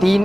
3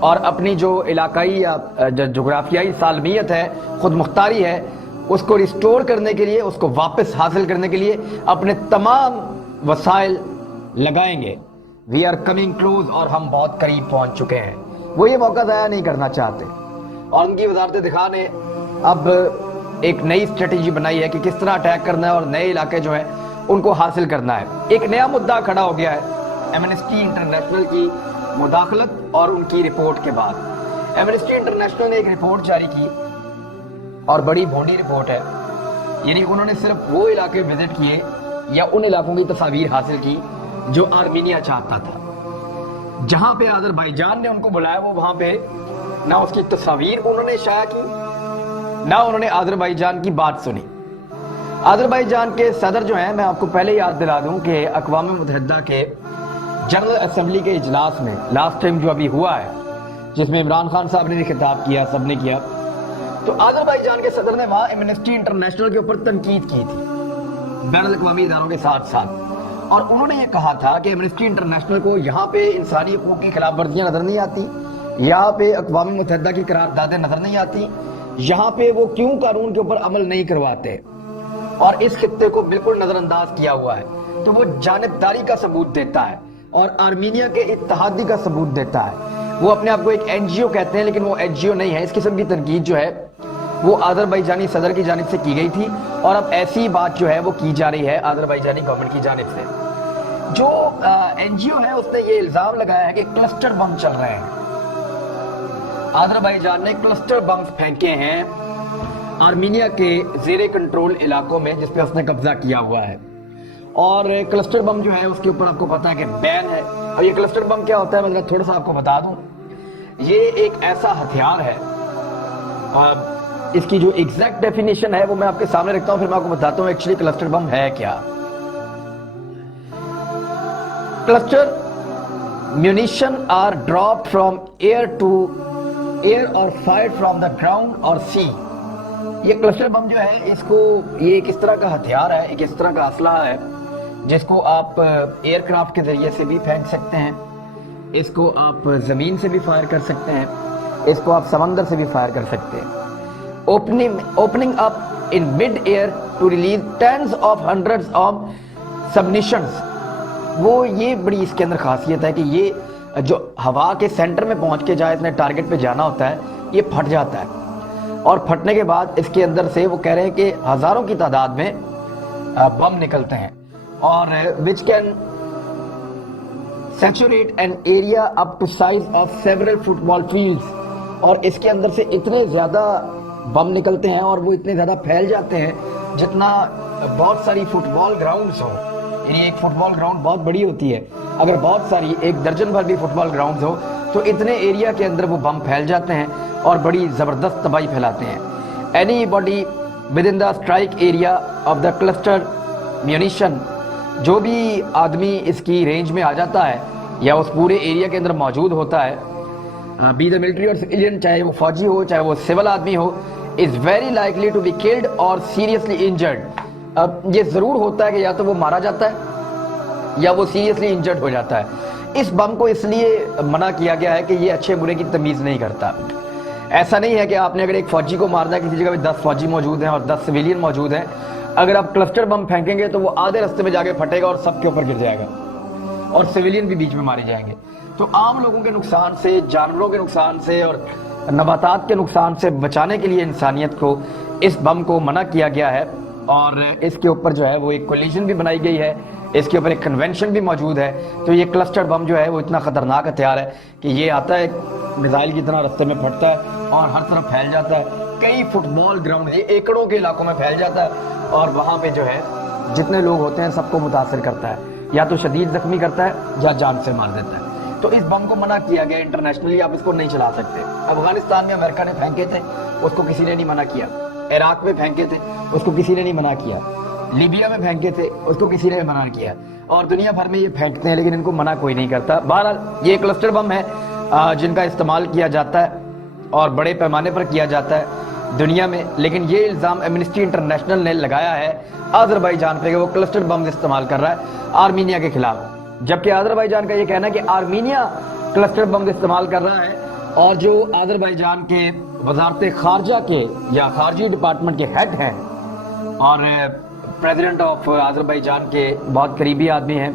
اور اپنی جو علاقائی یا جغرافیائی سالمیت ہے، خود مختاری ہے، اس کو ریسٹور کرنے کے لیے، اس کو واپس حاصل کرنے کے لیے اپنے تمام وسائل لگائیں گے. وی آر کمنگ کلوز، اور ہم بہت قریب پہنچ چکے ہیں. وہ یہ موقع ضائع نہیں کرنا چاہتے، اور ان کی وزارت دفاع نے اب ایک نئی اسٹریٹجی بنائی ہے کہ کس طرح اٹیک کرنا ہے اور نئے علاقے جو ہیں ان کو حاصل کرنا ہے. ایک نیا مدعا کھڑا ہو گیا ہے ایمنسٹی انٹرنیشنل کی مداخلت اور ان کی رپورٹ کے بعد. ایمنسٹی انٹرنیشنل نے ایک رپورٹ جاری کی، اور بڑی بھونڈی رپورٹ ہے. یعنی انہوں نے صرف وہ علاقے وزٹ کیے یا ان علاقوں کی تصاویر حاصل کی جو آرمینیا چاہتا تھا. جہاں پہ آذربائیجان نے ان کو بلایا، وہ وہاں پہ نہ اس کی تصاویر انہوں نے شائع کی، نہ انہوں نے آذربائیجان کی بات سنی. آذربائیجان کے صدر جو ہیں، میں آپ کو پہلے یاد دلا دوں کہ اقوام متحدہ کے جنرل اسمبلی کے اجلاس میں لاسٹ ٹائم جو ابھی ہوا ہے، جس میں عمران خان صاحب نے بھی خطاب کیا، سب نے کیا، تو آذربائیجان کے صدر نے وہاں ایمنسٹی انٹرنیشنل کے اوپر تنقید کی تھی بین الاقوامی اداروں کے ساتھ ساتھ. اور انہوں نے یہ کہا تھا کہ ایمنسٹی انٹرنیشنل کو یہاں پہ انسانی حقوق کی خلاف ورزیاں نظر نہیں آتی، یہاں پہ اقوام متحدہ کی قراردادیں نظر نہیں آتی، یہاں پہ وہ کیوں قانون کے اوپر عمل نہیں کرواتے، اور اس خطے کو بالکل نظر انداز کیا ہوا ہے. تو وہ جانبداری کا ثبوت دیتا ہے اور آرمینیا کے اتحادی کا ثبوت دیتا ہے. وہ اپنے آپ کو ایک این جی او کہتے ہیں، لیکن وہ این جی او نہیں ہے. اس قسم کی تنقید جو ہے وہ آذربائیجانی صدر کی جانب سے کی گئی تھی، اور اب ایسی بات جو ہے وہ کی جا رہی ہے آذربائیجانی گورنمنٹ کی جانب سے. جو این جی او ہے اس نے یہ الزام لگایا ہے کہ کلسٹر بم چل رہے ہیں. آذربائیجان نے کلسٹر بم پھینکے ہیں آرمینیا کے زیر کنٹرول علاقوں میں جس پہ اس نے قبضہ کیا ہوا ہے. اور کلسٹر بم جو ہے اس کے اوپر آپ کو پتا ہے کہ بین ہے. اور یہ کلسٹر بم کیا ہوتا ہے، میں تھوڑا سا آپ کو بتا دوں. یہ ایک ایسا ہتھیار ہے، اس کی جو ایگزیکٹ ڈیفینیشن ہے وہ میں آپ کے سامنے رکھتا ہوں، پھر میں آپ کو بتاتا ہوں ایکچولی کلسٹر بم ہے کیا. Cluster munition are dropped from air to air or fired from the ground or sea. یہ کلسٹر بم جو ہے اس کو، یہ ایک اس طرح کا ہتھیار ہے، ایک اس طرح کا اسلحہ ہے جس کو آپ ایئر کرافٹ کے ذریعے سے بھی پھینک سکتے ہیں، اس کو آپ زمین سے بھی فائر کر سکتے ہیں، اس کو آپ سمندر سے بھی فائر کر سکتے ہیں. opening up in mid air to release tens of hundreds of submissions. وہ یہ بڑی اس کے اندر خاصیت ہے کہ یہ جو ہوا کے سینٹر میں پہنچ کے جائے اس نے ٹارگٹ پہ جانا ہوتا ہے، یہ پھٹ جاتا ہے، اور پھٹنے کے بعد اس کے اندر سے وہ کہہ رہے ہیں کہ ہزاروں کی تعداد میں بم نکلتے ہیں، اور which can saturate an area up to size of several football fields. اور اس کے اندر سے اتنے زیادہ بم نکلتے ہیں اور وہ اتنے زیادہ پھیل جاتے ہیں جتنا بہت ساری فٹ بال گراؤنڈز ہو. یعنی ایک فٹ بال گراؤنڈ بہت بڑی ہوتی ہے، اگر بہت ساری ایک درجن بھر بھی فٹ بال گراؤنڈز ہو تو اتنے ایریا کے اندر وہ بم پھیل جاتے ہیں اور بڑی زبردست تباہی پھیلاتے ہیں. Anybody within the strike area of the cluster munition, جو بھی آدمی اس کی رینج میں آ جاتا ہے یا اس پورے ایریا کے اندر موجود ہوتا ہے، be the military or civilian, چاہے وہ فوجی ہو چاہے وہ سول آدمی ہو، is very likely to be killed or seriously injured. اب یہ ضرور ہوتا ہے کہ یا تو وہ مارا جاتا ہے یا وہ سیریسلی انجرڈ ہو جاتا ہے. اس بم کو اس لیے منع کیا گیا ہے کہ یہ اچھے برے کی تمیز نہیں کرتا. ایسا نہیں ہے کہ آپ نے اگر ایک فوجی کو مارنا ہے، کسی جگہ پہ 10 فوجی موجود ہیں اور 10 سویلین موجود ہیں، اگر آپ کلسٹر بم پھینکیں گے تو وہ آدھے رستے میں جا کے پھٹے گا اور سب کے اوپر گر جائے گا، اور سویلین بھی بیچ میں مارے جائیں گے. تو عام لوگوں کے نقصان سے، جانوروں کے نقصان سے اور نباتات کے نقصان سے بچانے کے لیے انسانیت کو اس بم کو منع کیا گیا ہے. اور اس کے اوپر جو ہے وہ ایک کولیشن بھی بنائی گئی ہے، اس کے اوپر ایک کنونشن بھی موجود ہے. تو یہ کلسٹر بم جو ہے وہ اتنا خطرناک ہتھیار ہے کہ یہ آتا ہے میزائل کی طرح رستے میں پھٹتا ہے اور ہر طرف پھیل جاتا ہے. کئی فٹ بال گراؤنڈ، یہ ایکڑوں کے علاقوں میں پھیل جاتا ہے، اور وہاں پہ جو ہے جتنے لوگ ہوتے ہیں سب کو متاثر کرتا ہے، یا تو شدید زخمی کرتا ہے یا جان سے مار دیتا ہے. تو اس بم کو منع کیا گیا انٹرنیشنلی، آپ اس کو نہیں چلا سکتے. افغانستان میں امریکہ نے پھینکے تھے، اس کو کسی نے نہیں منع کیا. عراق میں پھینکے تھے، اس کو کسی نے نہیں منع کیا. لیبیا میں پھینکے تھے، اس کو کسی نے منع کیا. اور دنیا بھر میں یہ پھینکتے ہیں لیکن ان کو منع کوئی نہیں کرتا. بہرحال یہ کلسٹر بم ہے جن کا استعمال کیا جاتا ہے اور بڑے پیمانے پر کیا جاتا ہے دنیا میں. لیکن یہ الزام ایمنسٹی انٹرنیشنل نے لگایا ہے آذربائیجان پہ کہ وہ کلسٹر بم استعمال کر رہا ہے آرمینیا کے خلاف، جبکہ آذربائیجان کا یہ کہنا ہے کہ آرمینیا کلسٹر بم استعمال کر رہا ہے اور جو آذربائیجان کے وزارت خارجہ کے یا خارجی ڈپارٹمنٹ کے ہیڈ ہیں اور پریزیڈنٹ آف آذربائیجان کے بہت قریبی آدمی ہیں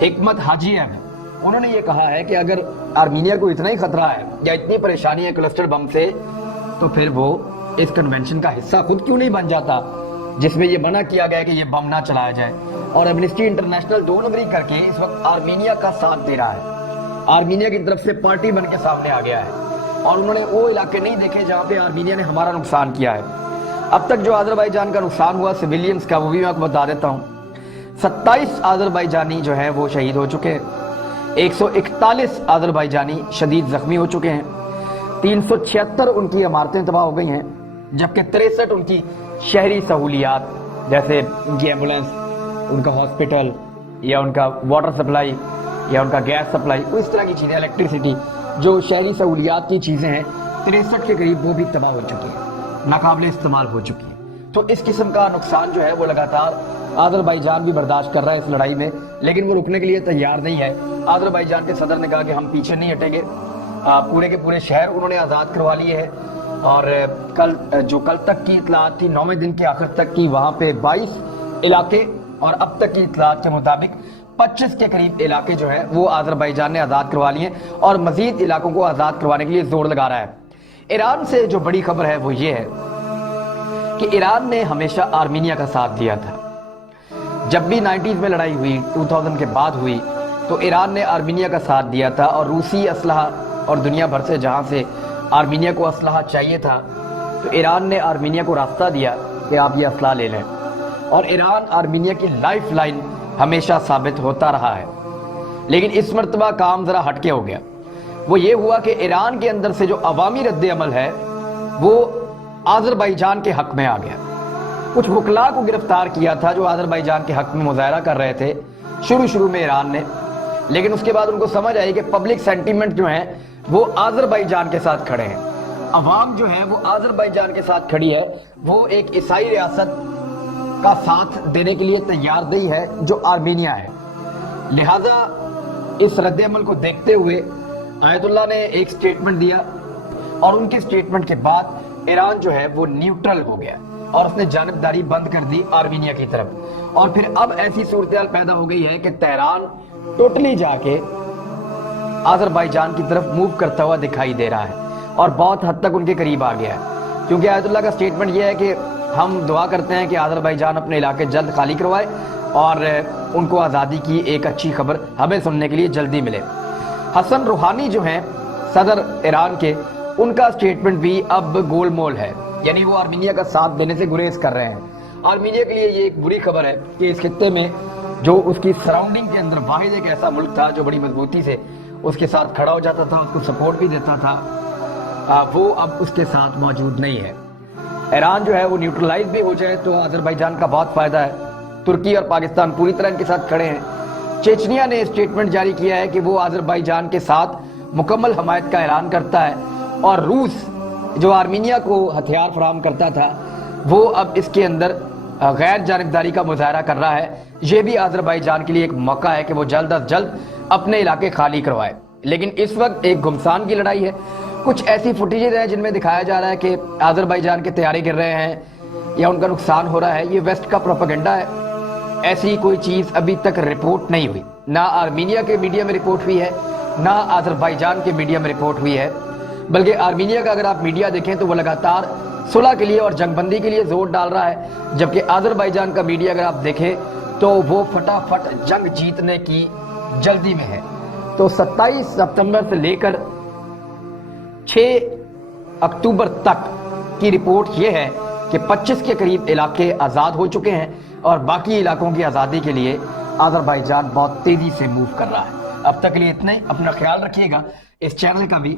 حکمت حاجییف، انہوں نے یہ کہا ہے کہ اگر آرمینیا کو اتنا ہی خطرہ ہے یا اتنی پریشانی ہے کلسٹر بم سے، تو پھر وہ اس کنونشن کا حصہ خود کیوں نہیں بن جاتا جس میں یہ منع کیا گیا کہ یہ بم نہ چلایا جائے۔ اور ایمنسٹی انٹرنیشنل 2 نمبری کر کے اس وقت آرمینیا کا ساتھ دے رہا ہے، آرمینیا کی طرف سے پارٹی بن کے سامنے آ گیا ہے، اور انہوں نے وہ علاقے نہیں دیکھے جہاں پہ آرمینیا نے ہمارا نقصان کیا ہے۔ اب تک جو آذربائیجان کا نقصان ہوا سویلینز کا، وہ بھی میں آپ کو بتا دیتا ہوں۔ 27 آذربائیجانی جو ہیں وہ شہید ہو چکے ہیں، 141 آذربائیجانی شدید زخمی ہو چکے ہیں، 376 ان کی عمارتیں تباہ ہو گئی ہیں، جبکہ 63 ان کی شہری سہولیات جیسے ان کی ایمبولینس، ان کا ہاسپٹل یا ان کا واٹر سپلائی یا ان کا گیس سپلائی، اس طرح کی چیزیں، الیکٹریسٹی، جو شہری سہولیات کی چیزیں ہیں 63 کے قریب وہ بھی تباہ ہو چکی ہیں، ناقابل استعمال ہو چکی ہیں۔ تو اس قسم کا نقصان جو ہے وہ لگاتار آذربائیجان بھی برداشت کر رہا ہے اس لڑائی میں، لیکن وہ رکنے کے لیے تیار نہیں ہے۔ آذربائیجان کے صدر نے کہا کہ ہم پیچھے نہیں ہٹیں گے، پورے کے پورے شہر انہوں نے آزاد کروا لیے ہیں، اور کل تک کی اطلاعات تھی 9ویں دن کے آخر تک کی، وہاں پہ 22 علاقے، اور اب تک کی اطلاعات کے مطابق 25 کے قریب علاقے جو ہیں وہ آذربائیجان نے آزاد کروا لیے ہیں، اور مزید علاقوں کو آزاد کروانے کے لیے زور لگا رہا ہے۔ ایران سے جو بڑی خبر ہے وہ یہ ہے کہ ایران نے ہمیشہ آرمینیا کا ساتھ دیا تھا۔ جب بھی 90s میں لڑائی ہوئی، 2000 کے بعد ہوئی، تو ایران نے آرمینیا کا ساتھ دیا تھا، اور روسی اسلحہ اور دنیا بھر سے جہاں سے آرمینیا کو اسلحہ چاہیے تھا، تو ایران نے آرمینیا کو راستہ دیا کہ آپ یہ اسلحہ لے لیں، اور ایران آرمینیا کی لائف لائن ہمیشہ ثابت ہوتا رہا ہے۔ لیکن اس مرتبہ کام ذرا ہٹ کے ہو گیا، وہ یہ ہوا کہ ایران کے اندر سے جو عوامی رد عمل ہے وہ آذربائیجان کے حق میں آ گیا۔ کچھ وکلاء کو گرفتار کیا تھا جو آذربائیجان کے حق میں مظاہرہ کر رہے تھے شروع میں ایران نے، لیکن اس کے بعد ان کو سمجھ آئی کہ پبلک سینٹیمنٹ جو ہیں وہ آذربائیجان کے ساتھ کھڑے ہیں، عوام جو ہے وہ آذربائیجان کے ساتھ کھڑی ہے، وہ ایک عیسائی ریاست کا ساتھ دینے کے لیے تیار نہیں ہے جو آرمینیا ہے۔ لہذا اس رد عمل کو دیکھتے ہوئے آیت اللہ نے ایک سٹیٹمنٹ دیا، اور ان کے سٹیٹمنٹ کے بعد ایران جو ہے وہ نیوٹرل ہو گیا، اور اس نے جانبداری بند کر دی آرمینیا کی طرف، اور پھر اب ایسی صورتحال پیدا ہو گئی ہے کہ تہران ٹوٹلی جا کے آذربائیجان کی طرف موو کرتا ہوا دکھائی دے رہا ہے، اور بہت حد تک ان کے قریب آ گیا ہے، کیونکہ آیت اللہ کا سٹیٹمنٹ یہ ہے کہ ہم دعا کرتے ہیں کہ آذربائیجان اپنے علاقے جلد خالی کروائے، اور ان کو آزادی کی ایک اچھی خبر ہمیں سننے کے لیے جلدی ملے۔ حسن روحانی جو ہیں صدر ایران کے، ان کا سٹیٹمنٹ بھی اب گول مول ہے، یعنی وہ آرمینیا کا ساتھ دینے سے گریز کر رہے ہیں۔ آرمینیا کے لیے یہ ایک بری خبر ہے کہ اس خطے میں جو اس کی سراؤنڈنگ کے اندر واحد ایک ایسا ملک تھا جو بڑی مضبوطی سے اس کے ساتھ کھڑا ہو جاتا تھا، اس کو سپورٹ بھی دیتا تھا، وہ اب اس کے ساتھ موجود نہیں ہے۔ ایران جو ہے وہ نیوٹرلائز بھی ہو جائے تو آذربائیجان کا بہت فائدہ ہے۔ ترکی اور پاکستان پوری طرح ان کے ساتھ کھڑے ہیں۔ چیچنیا نے اسٹیٹمنٹ جاری کیا ہے کہ وہ آذربائیجان کے ساتھ مکمل حمایت کا اعلان کرتا ہے، اور روس جو آرمینیا کو ہتھیار فراہم کرتا تھا وہ اب اس کے اندر غیر جانبداری کا مظاہرہ کر رہا ہے۔ یہ بھی آذربائیجان کے لیے ایک موقع ہے کہ وہ جلد از جلد اپنے علاقے خالی کروائے۔ لیکن اس وقت ایک گھمسان کی لڑائی ہے، کچھ ایسی فوٹیجز ہیں جن میں دکھایا جا رہا ہے کہ آذربائیجان کے طیارے گر رہے ہیں یا ان کا نقصان ہو رہا ہے، یہ ویسٹ کا پروپیگنڈا ہے۔ ایسی کوئی چیز ابھی تک رپورٹ نہیں ہوئی، نہ آرمینیا کے میڈیا میں رپورٹ ہوئی ہے، نہ آذربائیجان کے میڈیا میں رپورٹ ہوئی ہے، بلکہ آرمینیا کا اگر آپ میڈیا دیکھیں تو وہ لگاتار صلح کے لیے اور جنگ بندی کے لیے زور ڈال رہا ہے، جبکہ آذربائیجان کا میڈیا اگر آپ دیکھیں تو وہ فٹافٹ جنگ جیتنے کی جلدی میں ہے۔ تو 27 ستمبر سے لے کر 6 اکتوبر تک کی رپورٹ یہ ہے کہ 25 کے قریب علاقے آزاد ہو چکے ہیں، اور باقی علاقوں کی آزادی کے لیے آذربائیجان بہت تیزی سے موو کر رہا ہے۔ اب تک کے لیے اتنا ہی، اپنا خیال رکھیے گا، اس چینل کا بھی